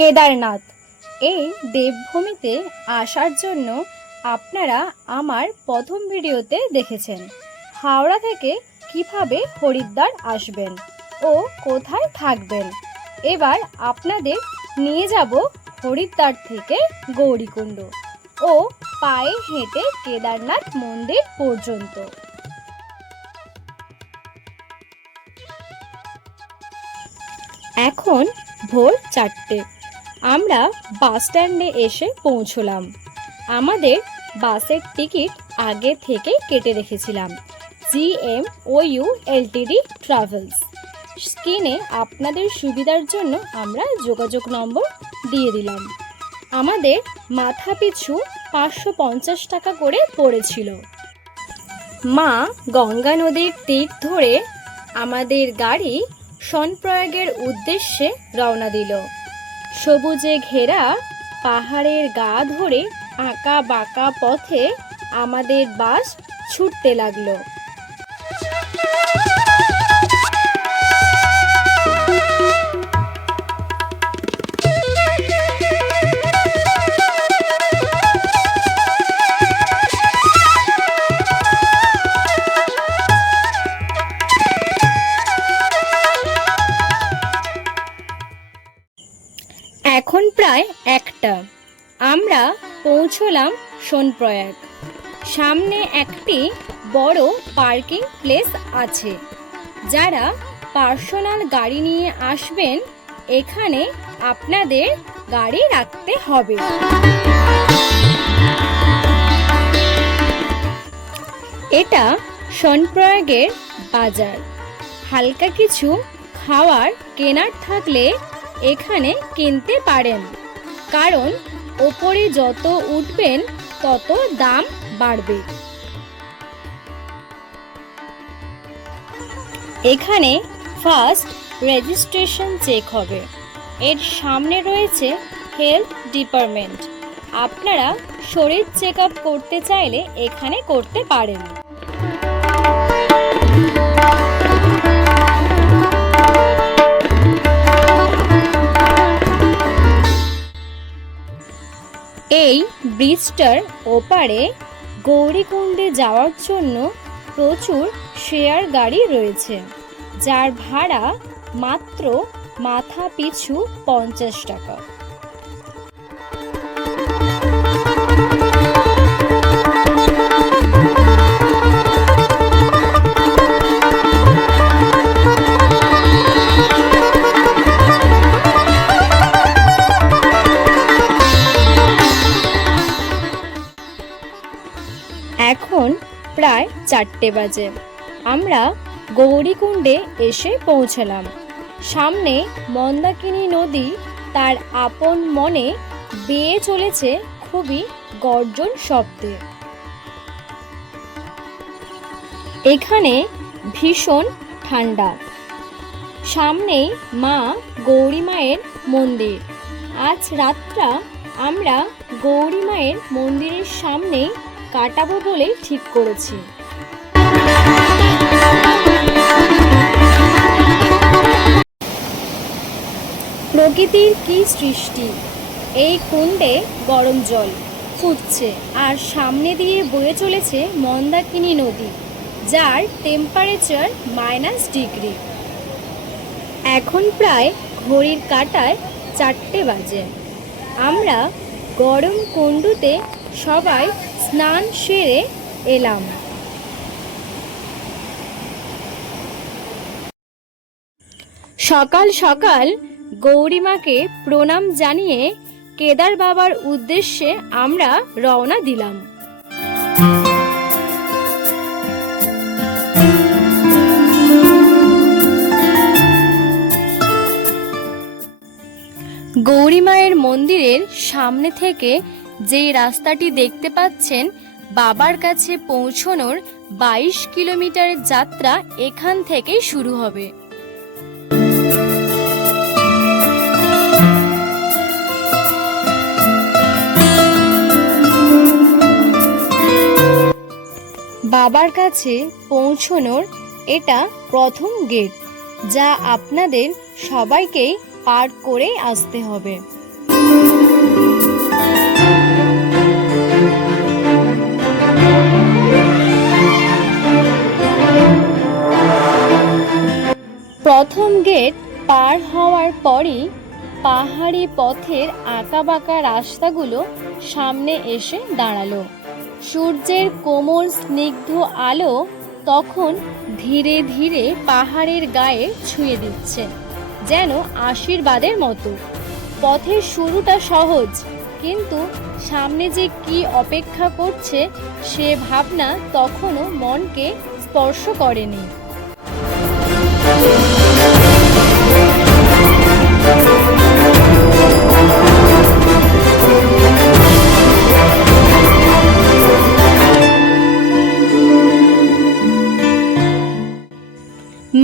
কেদারনাথ। এই দেবভূমিতে আসার জন্য আপনারা আমার প্রথম ভিডিওতে দেখেছেন হাওড়া থেকে কিভাবে হরিদ্বার আসবেন ও কোথায় থাকবেন। এবার আপনাদের নিয়ে যাব হরিদ্বার থেকে গৌরীকুণ্ড ও পায়ে হেঁটে কেদারনাথ মন্দির পর্যন্ত। এখন ভোর 4টে। আমরা বাস স্ট্যান্ডে এসে পৌঁছলাম। আমাদের বাসের টিকিট আগে থেকে কেটে রেখেছিলাম GMOU LTD ট্রাভেলস। স্ক্রিনে আপনাদের সুবিধার জন্য আমরা যোগাযোগ নম্বর দিয়ে দিলাম। আমাদের মাথা পিছু 550 টাকা করে পড়েছিল। মা গঙ্গা নদীর তীর ধরে আমাদের গাড়ি শনপ্রয়াগের উদ্দেশ্যে রওনা দিল। সবুজে ঘেরা পাহাড়ের গা ধরে আঁকা বাঁকা পথে আমাদের বাস ছুটতে লাগলো। এখন প্রায় 1টা। আমরা পৌঁছলাম শনপ্রয়াগ। সামনে একটি বড় পার্কিং প্লেস আছে। যারা পার্সোনাল গাড়ি নিয়ে আসবেন এখানে আপনাদের গাড়ি রাখতে হবে। এটা শনপ্রয়াগের বাজার। হালকা কিছু খাওয়ার কেনার থাকলে এখানে কিনতে পারেন, কারণ ওপরে যত উঠবেন তত দাম বাড়বে। এখানে ফার্স্ট রেজিস্ট্রেশন চেক হবে। এর সামনে রয়েছে হেলথ ডিপার্টমেন্ট। আপনারা শরীর চেক আপ করতে চাইলে এখানে করতে পারেন। এই ব্রিজটার ওপারে গৌরীকুণ্ডে যাওয়ার জন্য প্রচুর শেয়ার গাড়ি রয়েছে, যার ভাড়া মাত্র মাথা পিছু 50 টাকা। এখন প্রায় 4টে বাজে। আমরা গৌরীকুণ্ডে এসে পৌঁছলাম। সামনে মন্দাকিনী নদী তার আপন মনে বেয়ে চলেছে খুবই গর্জন শব্দে। এখানে ভীষণ ঠান্ডা। সামনেই মা গৌরী মায়ের মন্দির। আজ রাতটা আমরা গৌরী মায়ের মন্দিরের সামনেই কাটাবো বলে ঠিক করেছি। প্রকৃতির কি সৃষ্টি! এই কুণ্ডে গরম জল ফুটছে আর সামনে দিয়ে বয়ে চলেছে মন্দাকিনী নদী, যার টেম্পারেচার -ডিগ্রি। এখন প্রায় ঘড়ির কাঁটায় 4টে বাজে। আমরা গরম কুণ্ডুতে সবাই স্নান সেরে এলাম। সকাল সকাল গৌরীমাকে প্রণাম জানিয়ে কেদার বাবার উদ্দেশ্যে আমরা রওনা দিলাম। গৌরী মায়ের মন্দিরের সামনে থেকে যেই রাস্তাটি দেখতে পাচ্ছেন, বাবার কাছে পৌঁছানোর 22 কিলোমিটারের যাত্রা এখান থেকেই শুরু হবে। বাবার কাছে পৌঁছানোর এটা প্রথম গেট, যা আপনাদের সবাইকেই পার করে আসতে হবে। প্রথম গেট পার হওয়ার পরই পাহাড়ি পথের আঁকাবাঁকা রাস্তাগুলো সামনে এসে দাঁড়ালো। সূর্যের কোমল স্নিগ্ধ আলো তখন ধীরে ধীরে পাহাড়ের গায়ে ছুঁয়ে দিচ্ছে, যেন আশীর্বাদের মতো। পথের শুরুটা সহজ, কিন্তু সামনে যে কি অপেক্ষা করছে সে ভাবনা তখনও মনকে স্পর্শ করেনি।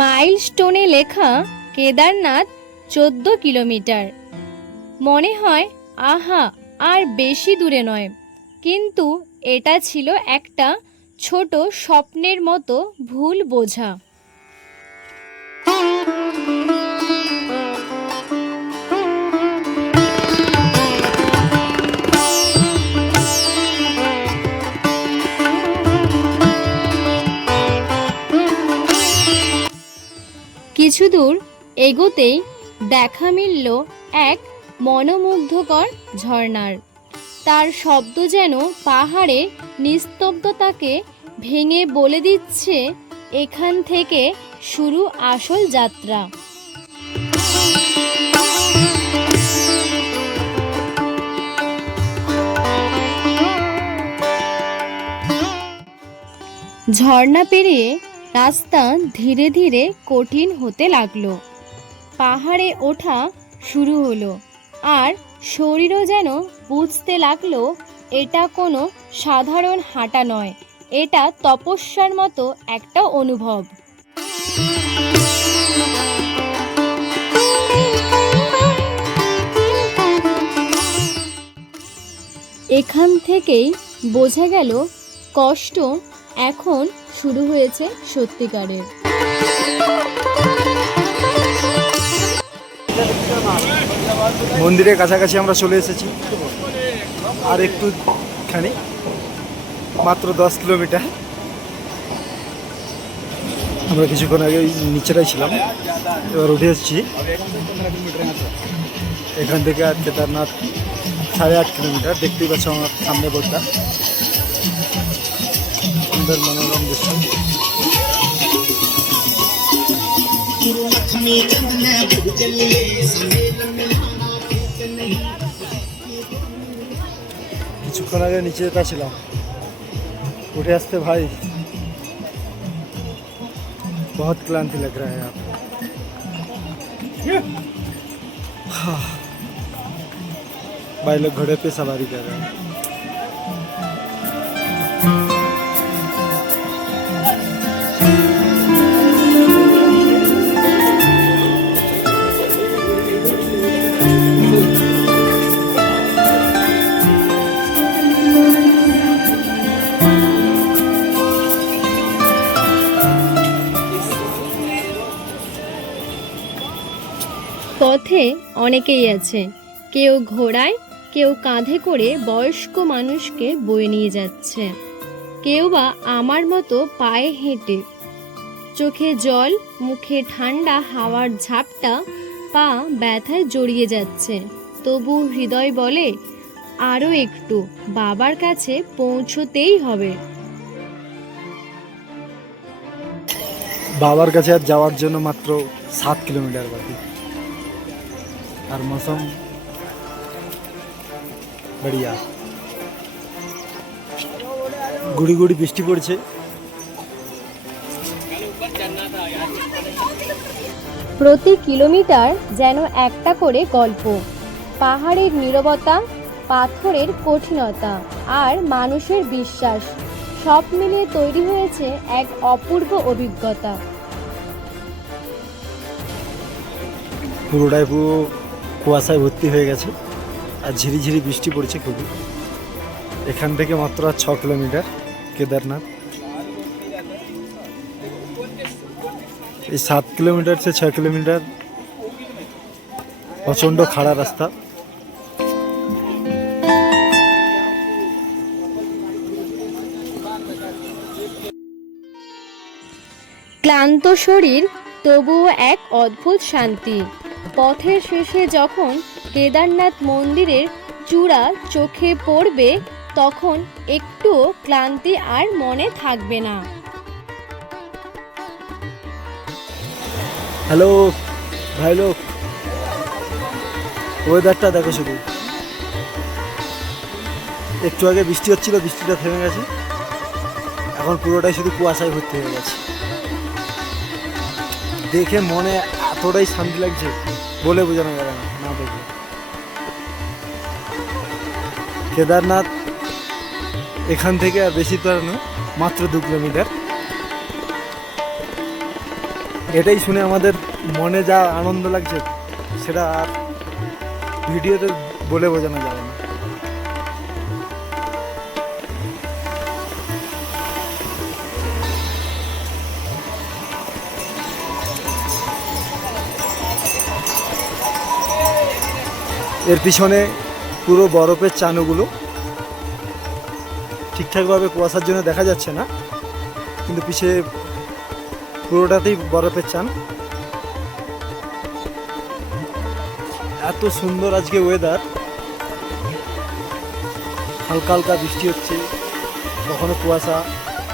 মাইলস্টোনে লেখা কেদারনাথ 14 কিলোমিটার। মনে হয় আহা, আর বেশি দূরে নয়, কিন্তু এটা ছিল একটা ছোট স্বপ্নের মতো ভুল বোঝা। কিছু দূর এগোতেই দেখা মিলল এক মনোমুগ্ধকর ঝর্ণার। তার শব্দ যেন পাহাড়ের নিস্তব্ধতাকে ভেঙে বলে দিচ্ছে, এখান থেকে শুরু আসল যাত্রা। ঝর্ণা পেরিয়ে রাস্তা ধীরে ধীরে কঠিন হতে লাগলো। পাহাড়ে ওঠা শুরু হলো, আর শরীরও যেন বুঝতে লাগলো এটা কোনো সাধারণ হাঁটা নয়, এটা তপস্যার মতো একটা অনুভব। এখান থেকেই বোঝা গেল কষ্ট এখন শুরু হয়েছে সত্যিকারের। মন্দিরের কাছাকাছি আমরা চলে এসেছি, আর একটু খানি, মাত্র 10 কিলোমিটার। আমরা কিছুক্ষণ আগে নিচেটাই ছিলাম, এবার উঠে এসেছি। এখান থেকে আর কেদারনাথ 8.5 কিলোমিটার। দেখতেই পাচ্ছ আমার সামনে বোর্ডটা, সুন্দর মনোরম দৃশ্য। কিছুক্ষণ আগে নিচেটা ছিলাম, उठे आस्ते भाई बहुत क्लांति लग रहा है आप। भाई लोग घोड़े पे सवारी कर रहे हैं। পথে অনেকেই আছে, কেউ ঘোড়ায়, কেউ কাঁধে করে বয়স্ক মানুষকে বয়ে নিয়ে যাচ্ছে, কেউ বা আমার মতো পায়ে হেঁটে। চোখে জল, মুখে ঠান্ডা হাওয়ার ঝাপটা, পা ব্যথায় জড়িয়ে যাচ্ছে, তবু হৃদয় বলে আরও একটু, বাবার কাছে পৌঁছতেই হবে। বাবার কাছে আর যাওয়ার জন্য মাত্র 7 কিলোমিটার বাকি, আর মৌসুম বড়িয়া, গুড়ি গুড়ি বৃষ্টি পড়ছে। প্রতি কিলোমিটার যেন একটা করে গল্প, পাহাড়ের নীরবতা, পাথরের কঠিনতা আর মানুষের বিশ্বাস, সব মিলিয়ে তৈরি হয়েছে এক অপূর্ব অভিজ্ঞতা। পুরোটাই পুরো কুয়াশায় ভর্তি হয়ে গেছে, আর ঝিরিঝিরি বৃষ্টি পড়ছে খুবই। এখান থেকে মাত্র 6 কিলোমিটার কেদারনাথ। এই 7 কিলোমিটার से 6 কিলোমিটার প্রচণ্ড খাড়া রাস্তা। ক্লান্ত শরীর তবুও এক অদ্ভুত শান্তি। পথের শেষে যখন কেদারনাথ মন্দিরের চূড়া চোখে পড়বে, তখন একটুও ক্লান্তি আর মনে থাকবে না। হ্যালো ভাই লোক, ওয়েদারটা দেখো শুধু। একটু আগে বৃষ্টি হচ্ছিল, বৃষ্টিটা থেমে গেছে, এখন পুরোটাই শুধু কুয়াশায় ভর্তি হয়ে গেছে। দেখে মনে এতটাই শান্তি লাগছে, বলে বোঝানো যাবে না, না দেখে। কেদারনাথ এখান থেকে আর বেশি দূর নয়, মাত্র 2 কিলোমিটার। এটাই শুনে আমাদের মনে যা আনন্দ লাগছে, সেটা আর ভিডিওতে বলে বোঝানো যাবে না। এর পিছনে পুরো বরফের চানুগুলো ঠিকঠাকভাবে কুয়াশার জন্য দেখা যাচ্ছে না, কিন্তু পিছে পুরোটাতেই বরফের চান। এত সুন্দর আজকে ওয়েদার, হালকা হালকা বৃষ্টি হচ্ছে, কখনো কুয়াশা,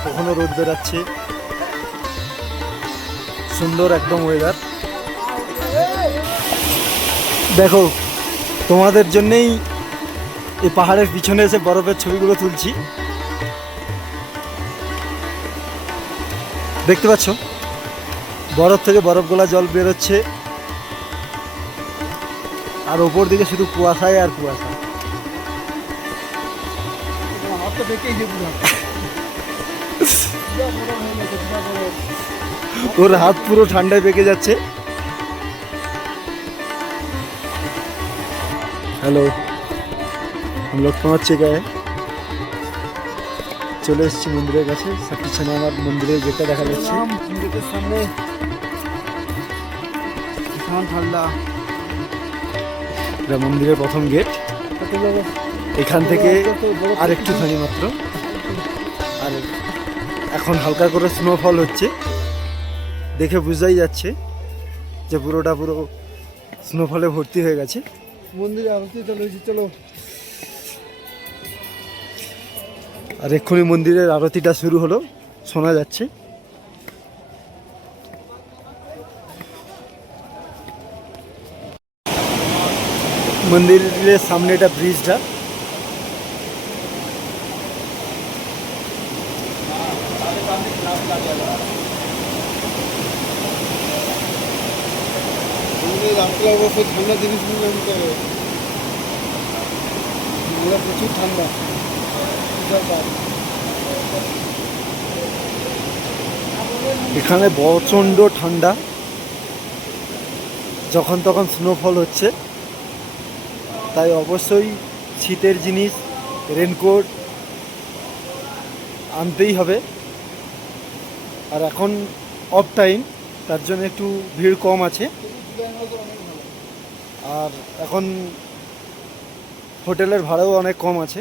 কখনো রোদ বেরাচ্ছে, সুন্দর একদম ওয়েদার। দেখো, তোমাদের জন্যেই এই পাহাড়ের পিছনে এসে বরফের ছবিগুলো তুলছি। দেখতে পাচ্ছ বরফ থেকে বরফ গোলা জল বেরোচ্ছে, আর ওপর দিকে শুধু কুয়াশায় আর কুয়াশা। ওর হাত পুরো ঠান্ডায় পেকে যাচ্ছে। हेलो, हम लोग पहुंच चुके हैं, চলে এসেছি মন্দিরের কাছে। পিছনে আমার মন্দিরের গেটটা দেখা যাচ্ছে, গেটের সামনে ভীষণ ঠান্ডা। এটা মন্দিরের প্রথম গেট, এখান থেকে আর একটুখানি মাত্র। আর এখন হালকা করে স্নোফল হচ্ছে, দেখে বোঝাই যাচ্ছে যে পুরোটা পুরো স্নোফলে ভর্তি হয়ে গেছে। মন্দিরে আরতি চলেছি, চলো। আর এক্ষুনি মন্দিরের আরতিটা শুরু হলো, শোনা যাচ্ছে। মন্দিরের সামনে এটা ব্রিজটা, ঠান্ডা জিনিসগুলো প্রচুর ঠান্ডা। এখানে প্রচণ্ড ঠান্ডা, যখন তখন স্নোফল হচ্ছে, তাই অবশ্যই শীতের জিনিস, রেনকোট আনতেই হবে। আর এখন অফ টাইম, তার জন্য একটু ভিড় কম আছে। আর এখন হোটেলের ভাড়াও অনেক কম আছে।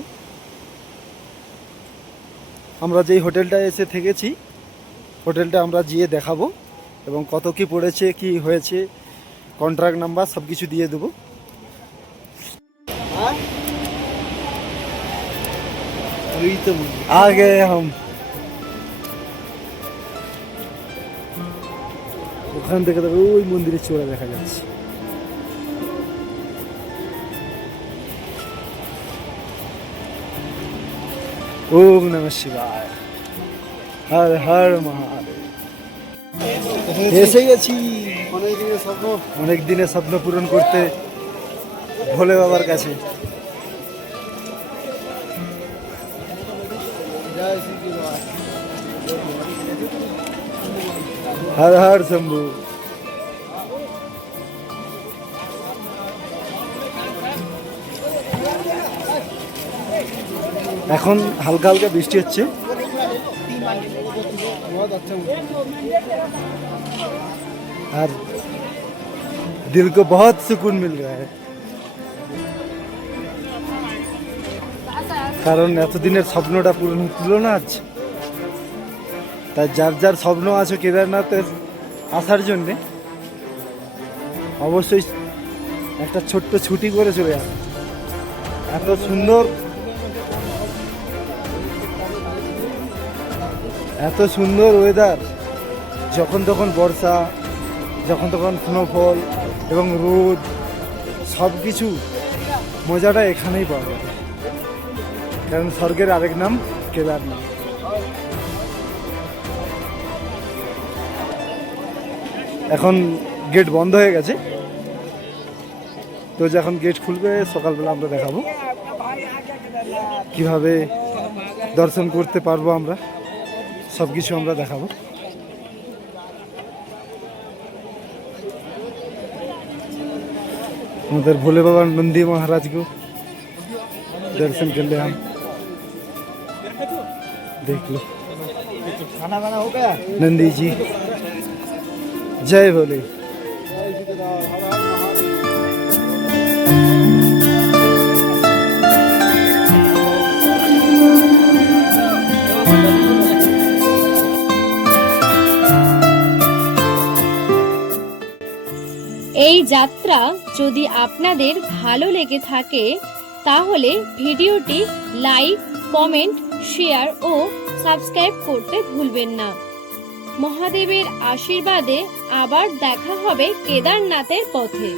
আমরা যেই হোটেলটায় এসে থেকেছি, হোটেলটা আমরা গিয়ে দেখাবো, এবং কত কি পড়েছে, কি হয়েছে, কন্ট্রাক্ট নাম্বার সব কিছু দিয়ে দেবো। আগে হাম ওখান থেকে ওই মন্দিরের চূড়া দেখা যাচ্ছে। ওম নমঃ শিবায়, হর হর মহাদেব। এসে গেছি অনেক দিনের স্বপ্ন পূরণ করতে ভোলে বাবার কাছে। হর হর শম্ভু। এখন হালকা হালকা বৃষ্টি হচ্ছে, আর दिल को बहुत सुकून मिल रहा है। কারণ এতদিনের স্বপ্নটা পূরণ হলো না আজ, তাই যার যার স্বপ্ন আছে কেদারনাথের আসার জন্যে অবশ্যই একটা ছোট্ট ছুটি করে চলে আসে। এত সুন্দর ওয়েদার, যখন তখন বর্ষা, যখন তখন স্নোফল এবং রোদ, সব কিছু মজাটা এখানেই পাওয়া যাবে। কারণ স্বর্গের আরেক নাম কেদারনাথ। এখন গেট বন্ধ হয়ে গেছে, তো যখন গেট খুলবে সকালবেলা আমরা দেখাবো কিভাবে দর্শন করতে পারবো, আমরা সব কিছু আমরা দেখাবো। उधर भोले बाबा नंदी महाराज को दर्शन कर ले, हम देख लो। खाना वाना हो गया? नंदी जी जय भोले। এই যাত্রা যদি আপনাদের ভালো লেগে থাকে তাহলে ভিডিওটি লাইক, কমেন্ট, শেয়ার ও সাবস্ক্রাইব করতে ভুলবেন না। মহাদেবের আশীর্বাদে আবার দেখা হবে কেদারনাথের পথে।